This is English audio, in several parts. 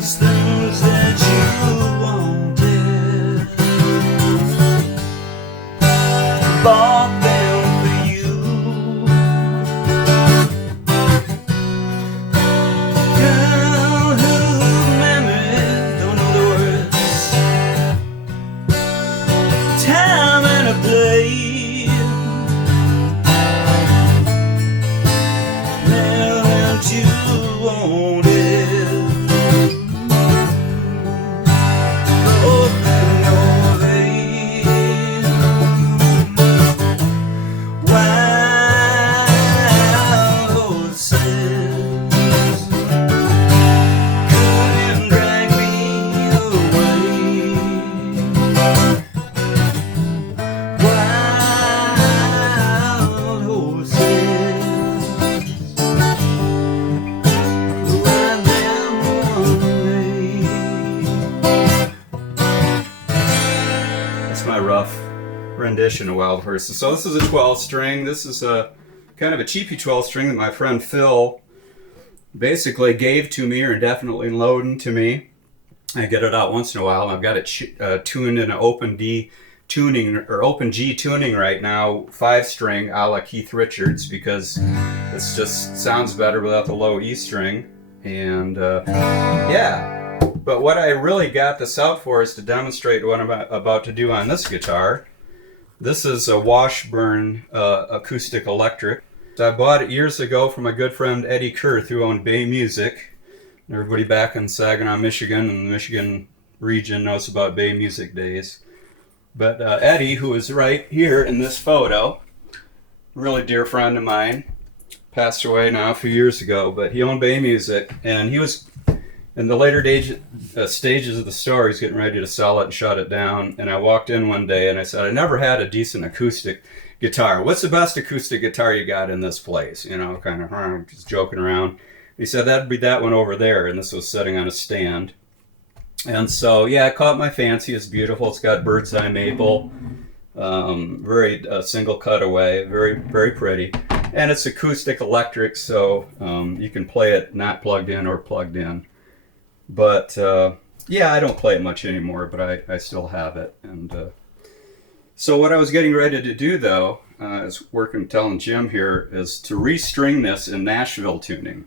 those things that you wanted, bought them for you. Girl, whose memories don't know the words, time and a place. You want it, open your veins, wild horses couldn't drag me away, wild horses. My rough rendition of Wild Horses. So this is a 12 string. This is a kind of a cheapy 12 string that my friend Phil basically gave to me, or indefinitely loaned to me. I get it out once in a while. I've got it tuned in an open D tuning, or open G tuning right now, 5 string a la Keith Richards, because it just sounds better without the low E string. And yeah. But what I really got this out for is to demonstrate what I'm about to do on this guitar. This is a Washburn acoustic electric. I bought it years ago from my good friend Eddie Kurth, who owned Bay Music. Everybody back in Saginaw, Michigan, and the Michigan region knows about Bay Music days. But Eddie, who is right here in this photo, really dear friend of mine, passed away now a few years ago, but he owned Bay Music, and he was in the later stages of the store. He's getting ready to sell it and shut it down. And I walked in one day and I said, I never had a decent acoustic guitar. What's the best acoustic guitar you got in this place? You know, kind of just joking around. He said, that'd be that one over there. And this was sitting on a stand. And so, yeah, it caught my fancy. It's beautiful. It's got bird's eye maple, very single cutaway, very, very pretty. And it's acoustic electric, so you can play it not plugged in or plugged in. But yeah, I don't play it much anymore, but I still have it. And so what I was getting ready to do, though, is telling Jim here, is to restring this in Nashville Tuning.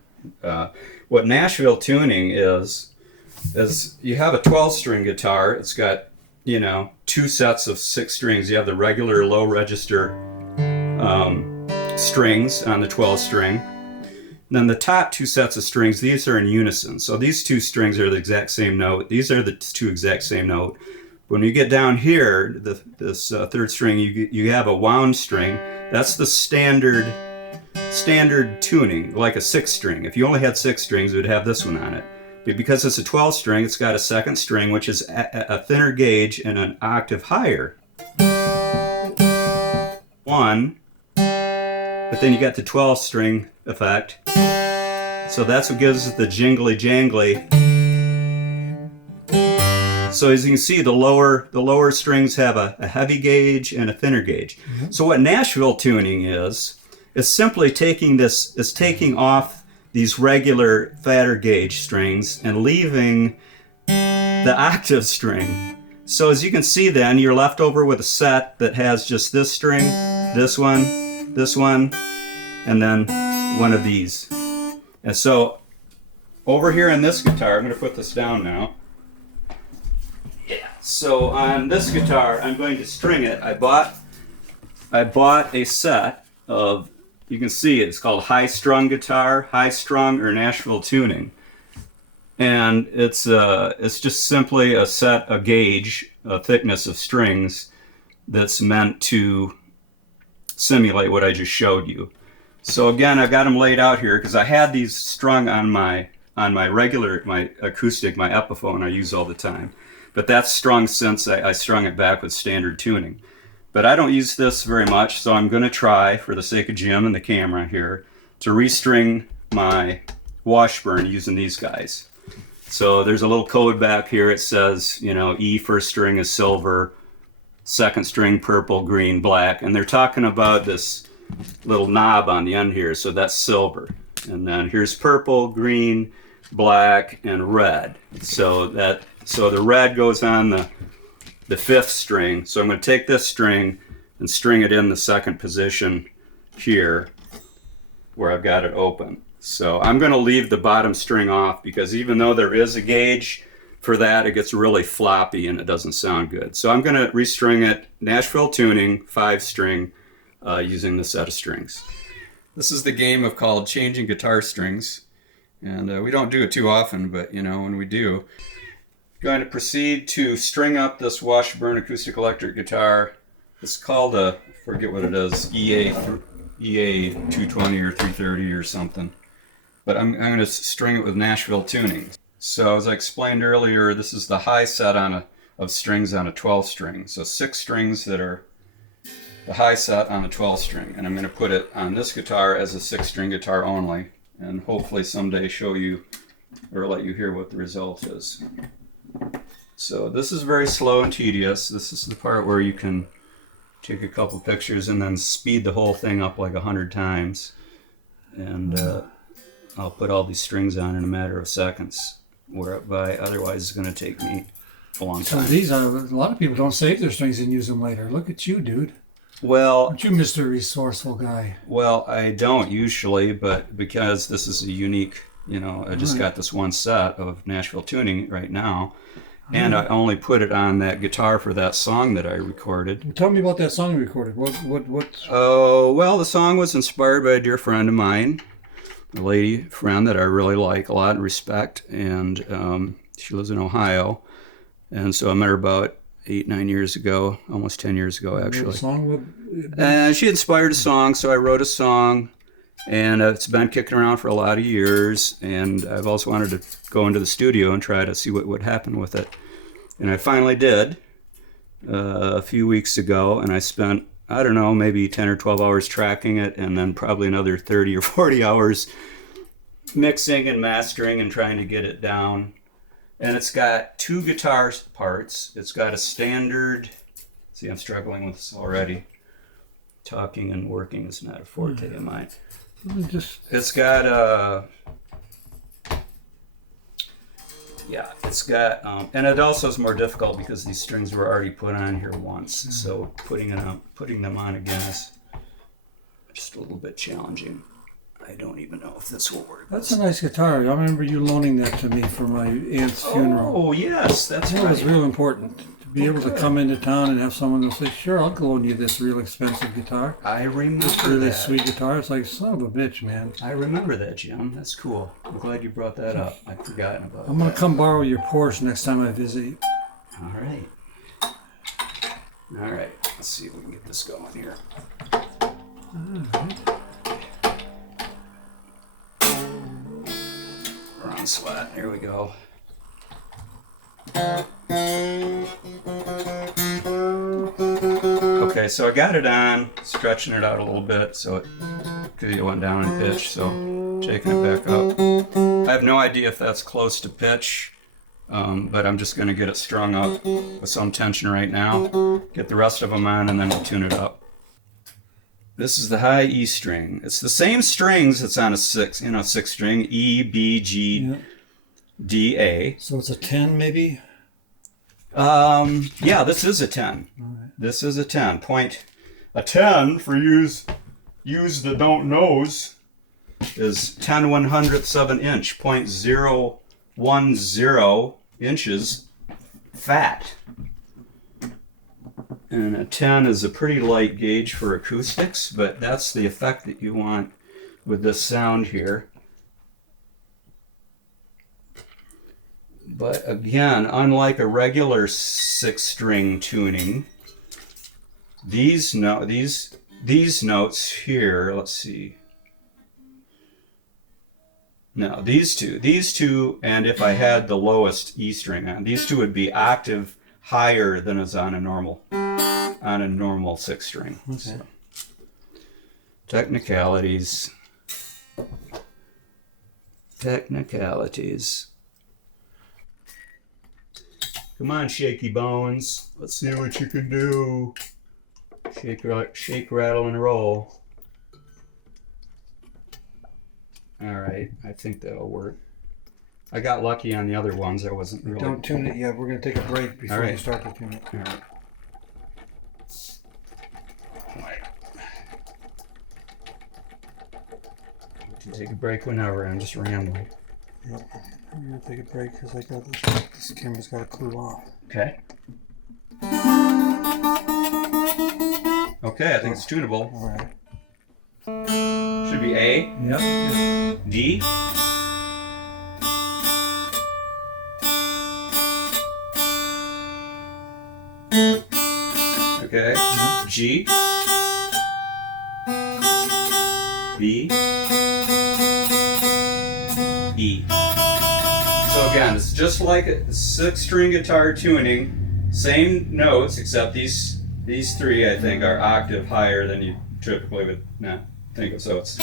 What Nashville Tuning is you have a 12-string guitar. It's got, you know, 2 sets of 6 strings. You have the regular low register strings on the 12-string. Then the top 2 sets of strings, these are in unison. So these 2 strings are the exact same note. These are the 2 exact same note. When you get down here, this 3rd string, you have a wound string. That's the standard tuning, like a 6 string. If you only had 6 strings, it would have this one on it. But because it's a 12 string, it's got a 2nd string, which is a thinner gauge and an octave higher. 1. But then you got the 12 string effect. So that's what gives it the jingly jangly. So as you can see, the lower strings have a heavy gauge and a thinner gauge. Mm-hmm. So what Nashville tuning is simply taking off these regular fatter gauge strings and leaving the octave string. So as you can see, then you're left over with a set that has just this string, this one, and then one of these. And so over here on this guitar, I'm going to put this down now. Yeah. So on this guitar, I'm going to string it. I bought a set of, you can see it's called High Strung Guitar, High Strung or Nashville Tuning. And it's just simply a gauge, a thickness of strings that's meant to simulate what I just showed you. So again, I've got them laid out here because I had these strung on my regular, my acoustic, my Epiphone I use all the time. But that's strung since I strung it back with standard tuning. But I don't use this very much, so I'm going to try, for the sake of Jim and the camera here, to restring my Washburn using these guys. So there's a little code back here. It says, you know, E first string is silver, second string purple, green, black. And they're talking about this little knob on the end here, so that's silver. And then here's purple, green, black, and red. So the red goes on the 5th string. So I'm going to take this string and string it in the 2nd position here where I've got it open. So I'm going to leave the bottom string off because even though there is a gauge for that, it gets really floppy and it doesn't sound good. So I'm going to restring it Nashville Tuning 5-string using the set of strings. This is the game of called changing guitar strings, and we don't do it too often, but you know, when we do, I'm going to proceed to string up this Washburn acoustic electric guitar. It's called I forget what it is, EA220 or 330 or something. But I'm going to string it with Nashville Tuning. So as I explained earlier, this is the high set of strings on a 12 string. So 6 strings that are the high set on a 12 string. And I'm going to put it on this guitar as a 6-string guitar only. And hopefully someday show you or let you hear what the result is. So this is very slow and tedious. This is the part where you can take a couple pictures and then speed the whole thing up like 100 times. And I'll put all these strings on in a matter of seconds, whereby otherwise it's going to take me a long time. So a lot of people don't save their strings and use them later. Look at you, dude. Well, aren't you Mr. Resourceful guy? Well, I don't usually, but because this is a unique, you know, I just got this one set of Nashville Tuning right now, and I only put it on that guitar for that song that I recorded. Well, tell me about that song you recorded. What? Oh, well, the song was inspired by a dear friend of mine, a lady friend that I really like a lot and respect, and she lives in Ohio, and so I met her about 8-9 years ago, almost 10 years ago actually. And she inspired a song, so I wrote a song, and it's been kicking around for a lot of years, and I've also wanted to go into the studio and try to see what would happen with it. And I finally did a few weeks ago, and I spent, I don't know, maybe 10 or 12 hours tracking it, and then probably another 30 or 40 hours mixing and mastering and trying to get it down. And it's got 2 guitar parts. It's got a standard, see, I'm struggling with this already. Talking and working is not a forte of mine. It's got and it also is more difficult because these strings were already put on here once. So putting them on again is just a little bit challenging. I don't even know if this will work. That's a nice guitar. I remember you loaning that to me for my aunt's funeral. Oh, yes, that's right. That was real important. To be able to come into town and have someone else say, sure, I'll loan you this real expensive guitar. I remember this really sweet guitar. It's like, son of a bitch, man. I remember that, Jim. That's cool. I'm glad you brought that up. I'd forgotten about it. I'm going to come borrow your Porsche next time I visit. All right. All right. Let's see if we can get this going here. All right. Wrong slot. Here we go. Okay, so I got it on, stretching it out a little bit, so it went down in pitch, so taking it back up. I have no idea if that's close to pitch, but I'm just going to get it strung up with some tension right now, get the rest of them on, and then we'll tune it up. This is the high E string. It's the same strings that's on a 6 string, E, B, G, D, A. So it's a 10 maybe? Yeah, this is a 10. Right. This is a 10. A 10 for use the don't knows is 10/100ths of an inch, 0.010 inches fat. And a 10 is a pretty light gauge for acoustics, but that's the effect that you want with this sound here. But again, unlike a regular 6-string tuning, these notes here, let's see. No, these two, and if I had the lowest E string on, these two would be octave higher than is on a normal 6-string. Okay. So, technicalities. Come on, shaky bones. Let's see what you can do. Shake, rattle, and roll. All right, I think that'll work. I got lucky on the other ones. I wasn't really. Don't tune it yet. We're going to take a break before All right. you start to tune it. All right. We can take a break whenever. I'm just rambling. Yep. I'm going to take a break because I got this camera's got to cool off. Okay. Okay, I think it's tunable. All right. Should be A, Yep. D, okay, G, B, E. So again, it's just like a 6-string guitar tuning, same notes, except these three I think are octave higher than you typically would think of. So it's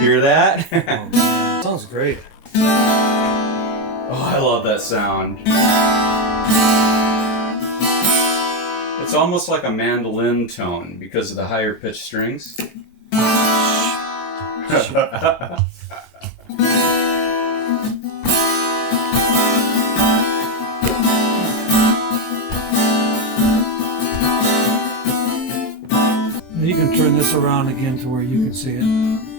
hear that? Sounds great. Oh, I love that sound. It's almost like a mandolin tone because of the higher pitched strings. You can turn this around again to where you can see it.